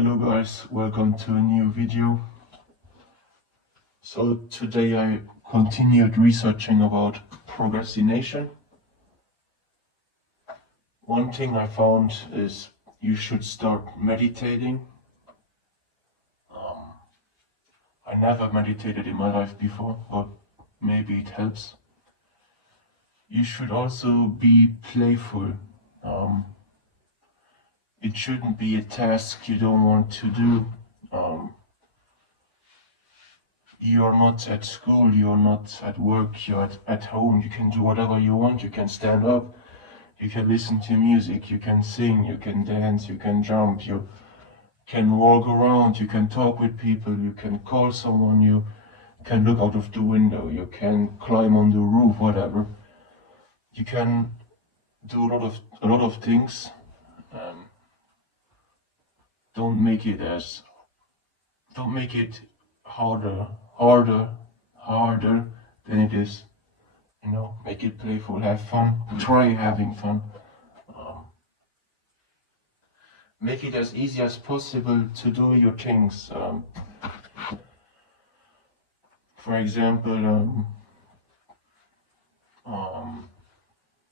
Hello guys, welcome to a new video. So today I continued researching about procrastination. One thing I found is you should start meditating. I never meditated in my life before, but maybe it helps. You should also be playful. It shouldn't be a task you don't want to do. You're not at school, you're not at work, you're at home. You can do whatever you want. You can stand up, you can listen to music, you can sing, you can dance, you can jump, you can walk around, you can talk with people, you can call someone, you can look out of the window, you can climb on the roof, whatever. You can do a lot of things. Don't make it harder than it is. Make it playful, have fun, try having fun. Make it as easy as possible to do your things. For example,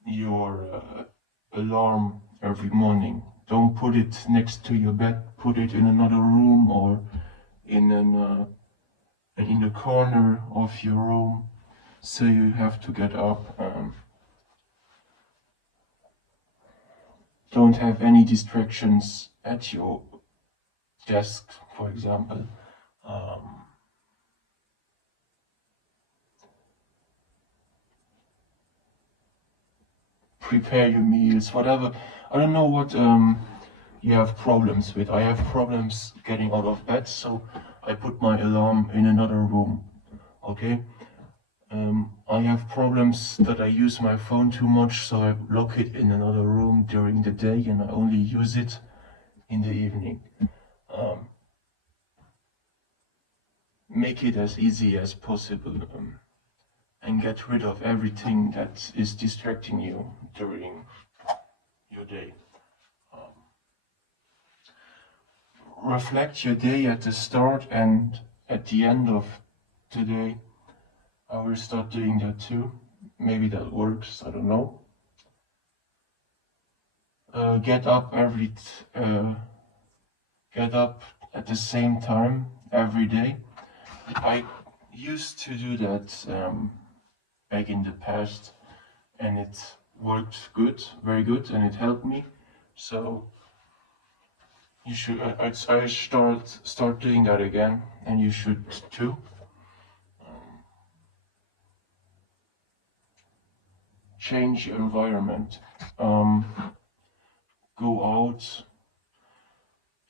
your alarm every morning. Don't put it next to your bed. Put it in another room or in the corner of your room, so you have to get up. Don't have any distractions at your desk, for example. Prepare your meals, whatever. I don't know what you have problems with. I have problems getting out of bed, so I put my alarm in another room. Okay? I have problems that I use my phone too much, so I lock it in another room during the day and I only use it in the evening. Make it as easy as possible and get rid of everything that is distracting you during your day. Reflect your day at the start and at the end of the day. I will start doing that too. Maybe that works, I don't know. Get up at the same time every day. I used to do that back in the past, and it worked good, very good, and it helped me. So you should. I start doing that again, and you should too. Change your environment. Go out.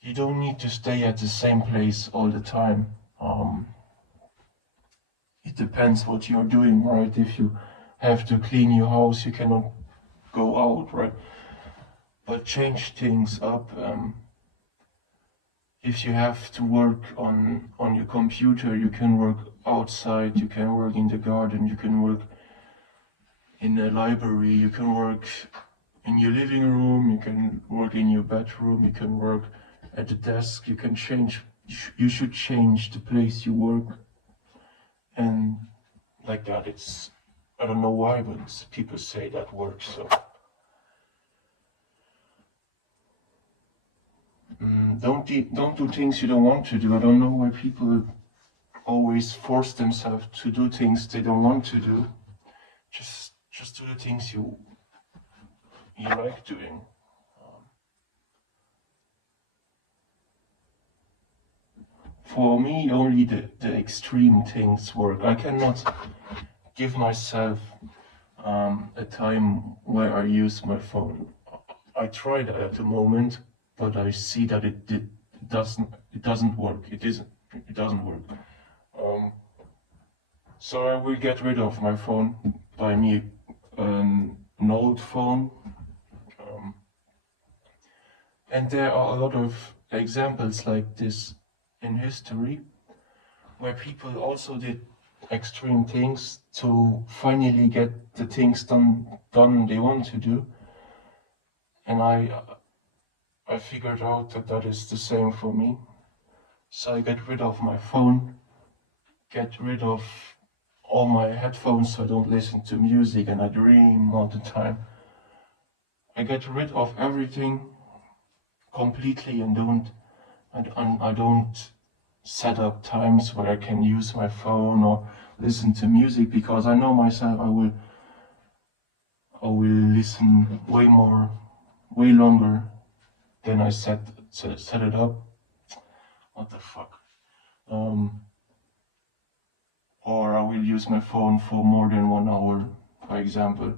You don't need to stay at the same place all the time. It depends what you're doing, right? If you have to clean your house, you cannot go out, right? But change things up. If you have to work on your computer, you can work outside, you can work in the garden, you can work in the library, you can work in your living room, you can work in your bedroom, you can work at the desk, you should change the place you work. And like that, I don't know why, but people say that works, so. Don't do things you don't want to do. I don't know why people always force themselves to do things they don't want to do. Just do the things you like doing. For me, only the extreme things work. I cannot give myself a time where I use my phone. I try that at the moment, but I see that it doesn't work. It doesn't work. So I will get rid of my phone, buy me an old phone. And there are a lot of examples like this in history, where people also did extreme things to finally get the things done they want to do. And I figured out that that is the same for me. So I get rid of my phone, get rid of all my headphones so I don't listen to music and I dream all the time. I get rid of everything completely and I don't set up times where I can use my phone or listen to music because I know myself I will listen way longer than I set it up. What the fuck? Or I will use my phone for more than 1 hour, for example.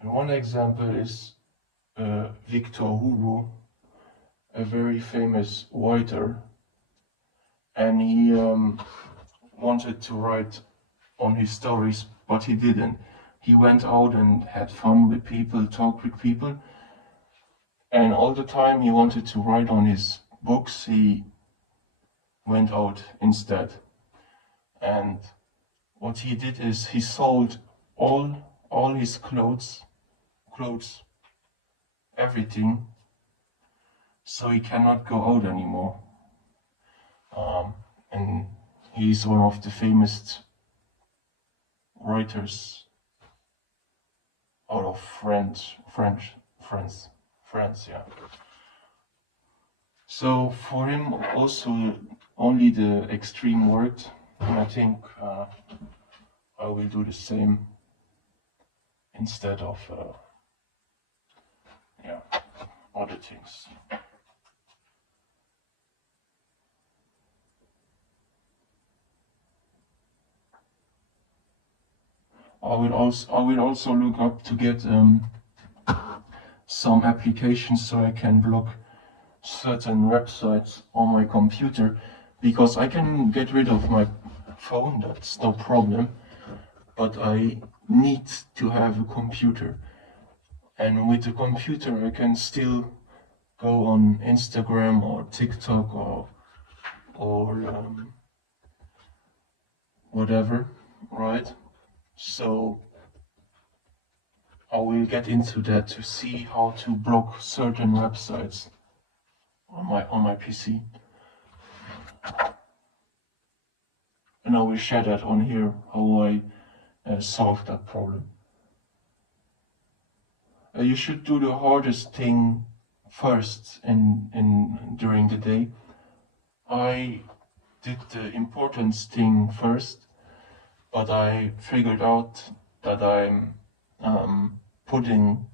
And one example is Victor Hugo, a very famous writer, and he wanted to write on his stories, but he didn't. He went out and had fun with people, talked with people, and all the time he wanted to write on his books, he went out instead. And what he did is he sold all his clothes, everything, so he cannot go out anymore. And he's one of the famous writers out of France, yeah. So for him also only the extreme worked, and I think I will do the same instead of other things. I will also look up to get some applications so I can block certain websites on my computer, because I can get rid of my phone, that's no problem, but I need to have a computer. And with the computer I can still go on Instagram or TikTok or whatever, right? So I will get into that to see how to block certain websites on my PC. And I will share that on here, how I solve that problem. You should do the hardest thing first during the day. I did the important thing first, but I figured out that I'm putting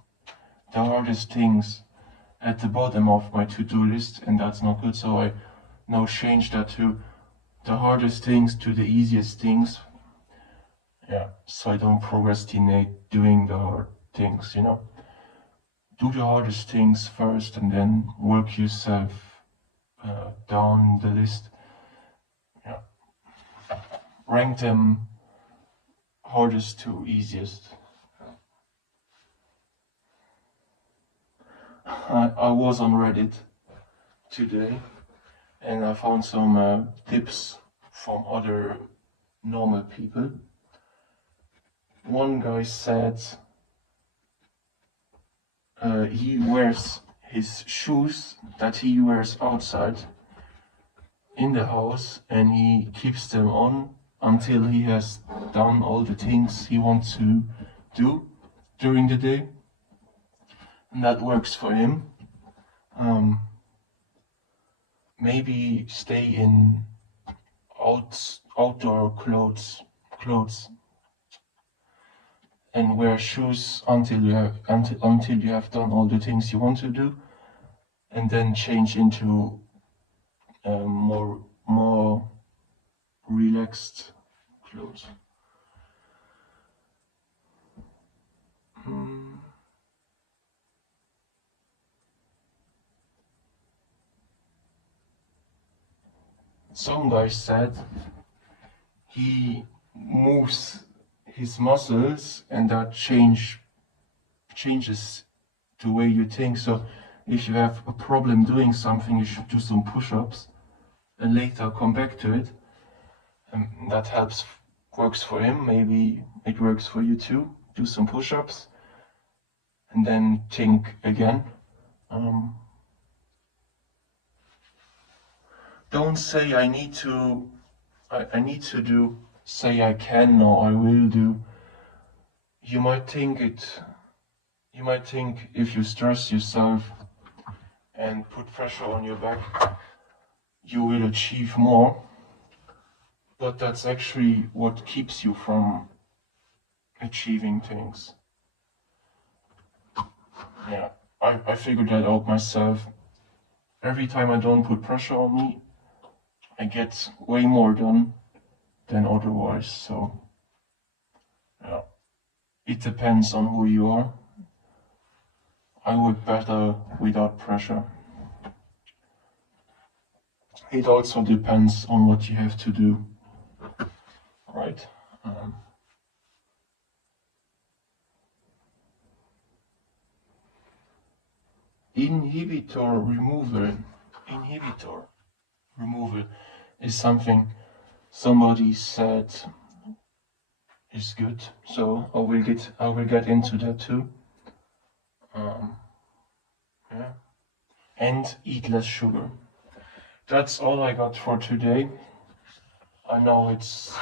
the hardest things at the bottom of my to-do list, and that's not good. So I now change that to the hardest things to the easiest things. Yeah, so I don't procrastinate doing the hard things, you know. Do the hardest things first and then work yourself down the list. Yeah. Rank them hardest to easiest. I was on Reddit today and I found some tips from other normal people. One guy said he wears his shoes that he wears outside in the house and he keeps them on until he has done all the things he wants to do during the day, and that works for him. Maybe stay in outdoor clothes and wear shoes until you have done all the things you want to do, and then change into more relaxed clothes. Some guy said he moves his muscles and that changes the way you think. So if you have a problem doing something, you should do some push-ups and later come back to it. And that works for him. Maybe it works for you too. Do some push-ups and then think again. Um, don't say I need to. I need to do. Say I can or I will do. You might think it. You might think if you stress yourself and put pressure on your back, you will achieve more. But that's actually what keeps you from achieving things. Yeah, I figured that out myself. Every time I don't put pressure on me, I get way more done than otherwise. So, yeah, it depends on who you are. I work better without pressure. It also depends on what you have to do, right? Um, inhibitor removal. Inhibitor removal is something somebody said is good. So I will get into that too. Yeah. And eat less sugar. That's all I got for today. I know it's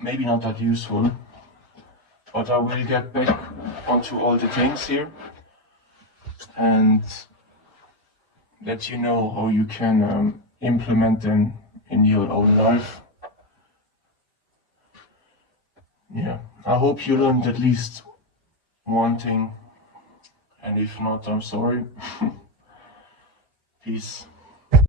maybe not that useful, but I will get back onto all the things here and let you know how you can implement them in your own life. Yeah, I hope you learned at least one thing, and if not, I'm sorry. Peace.